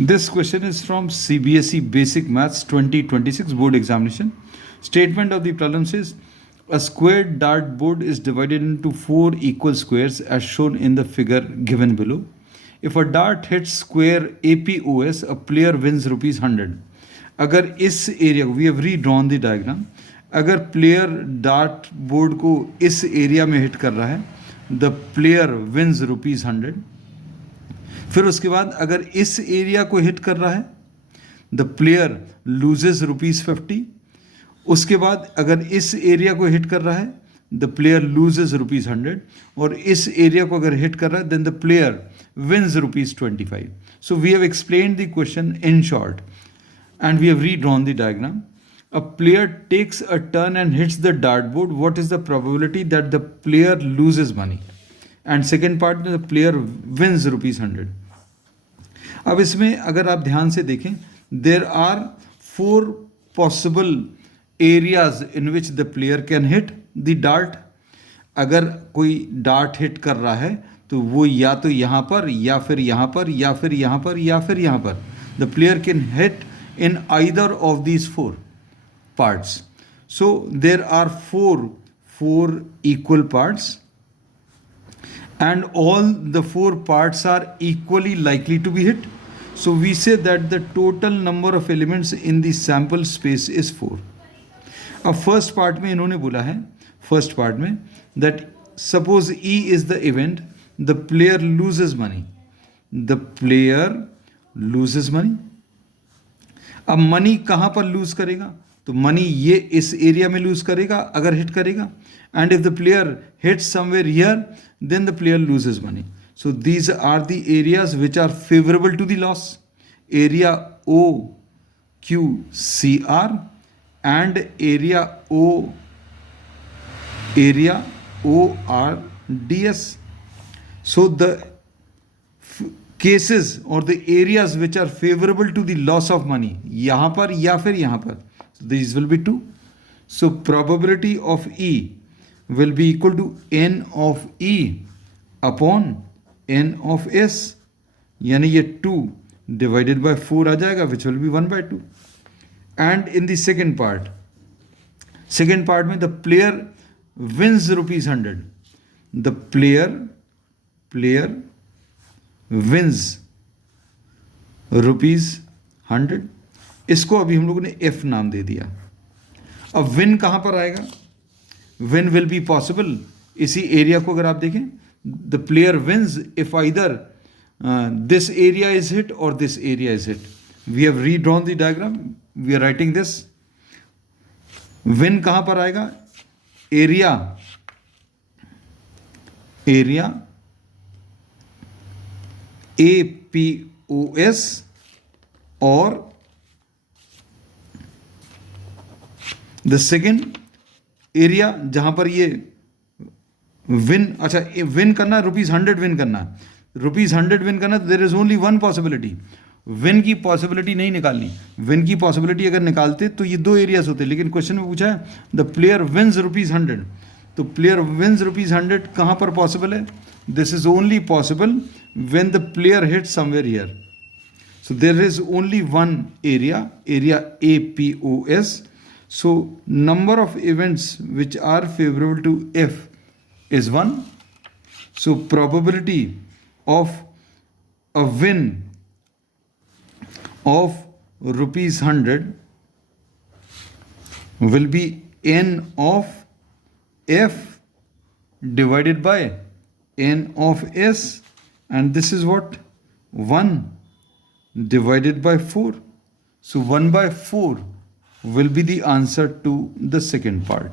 This question is from CBSE Basic Maths 2026 board examination. Statement of the problem says a squared dartboard is divided into 4 equal squares as shown in the figure given below. If a dart hits square APOS, a player wins ₹100. अगर इस area को, we have redrawn the diagram, अगर player dart board को इस area में hit कर रहा है, द प्लेयर विन्स ₹100. फिर उसके बाद अगर इस एरिया को हिट कर रहा है, द प्लेयर लूजेज ₹50. उसके बाद अगर इस एरिया को हिट कर रहा है, द प्लेयर लूजेज ₹100. और इस एरिया को अगर हिट कर रहा है, then the player wins ₹25. So we have explained the question in short and we have redrawn the diagram. A player takes a turn and hits the dartboard. What is the probability that the player loses money? And second part, the player wins ₹100. अब इसमें अगर आप ध्यान से देखें, there are 4 possible areas in which the player can hit the dart. अगर कोई dart hit कर रहा है तो वो या तो यहाँ पर, या फिर यहाँ पर, या फिर यहाँ पर, या फिर यहाँ पर. The player can hit in either of these 4 parts. So there are four equal parts and all the 4 parts are equally likely to be hit. So we say that the total number of elements in the sample space is 4. अब first part में इन्होंने बोला है, first part में that suppose E is the event, the player loses money. The player loses money. अब money कहाँ पर loose करेगा? तो मनी ये इस एरिया में लूज करेगा अगर हिट करेगा. And if the player hit somewhere here, then the player loses money. So these are the areas which are favourable to the loss. Area OQCR and area ORDS. So the cases or the areas which are favorable to the loss of money, यहाँ पर या फिर यहाँ पर, these will be 2. So probability of E will be equal to N of E upon N of S. यानी ये 2 divided by 4 आ जाएगा, which will be 1/2. And in the second part में the player wins ₹100. The player wins ₹100. इसको अभी हम लोगों ने F नाम दे दिया. अब विन कहाँ पर आएगा? विन विल बी पॉसिबल इसी एरिया को अगर आप देखें, the player wins if either this area is hit और this area is hit. We have redrawn the diagram, we are writing this. Win कहाँ पर आएगा? एरिया APOS और द सेकेंड एरिया जहां पर ये विन, अच्छा विन करना है, ₹100 विन करना है, ₹100 विन करना, there is only 1 possibility. Win की पॉसिबिलिटी नहीं निकालनी. विन की पॉसिबिलिटी अगर निकालते तो ये 2 एरियाज होते, लेकिन क्वेश्चन में पूछा है द प्लेयर विन्स ₹100. तो प्लेयर विन्स ₹100 कहाँ पर पॉसिबल है? This is only possible when the player hits somewhere here. So there is only one area APOS. So number of events which are favorable to F is 1. So probability of a win of ₹100 will be N of F divided by N of S. And this is what? 1 divided by 4. So 1/4 will be the answer to the second part.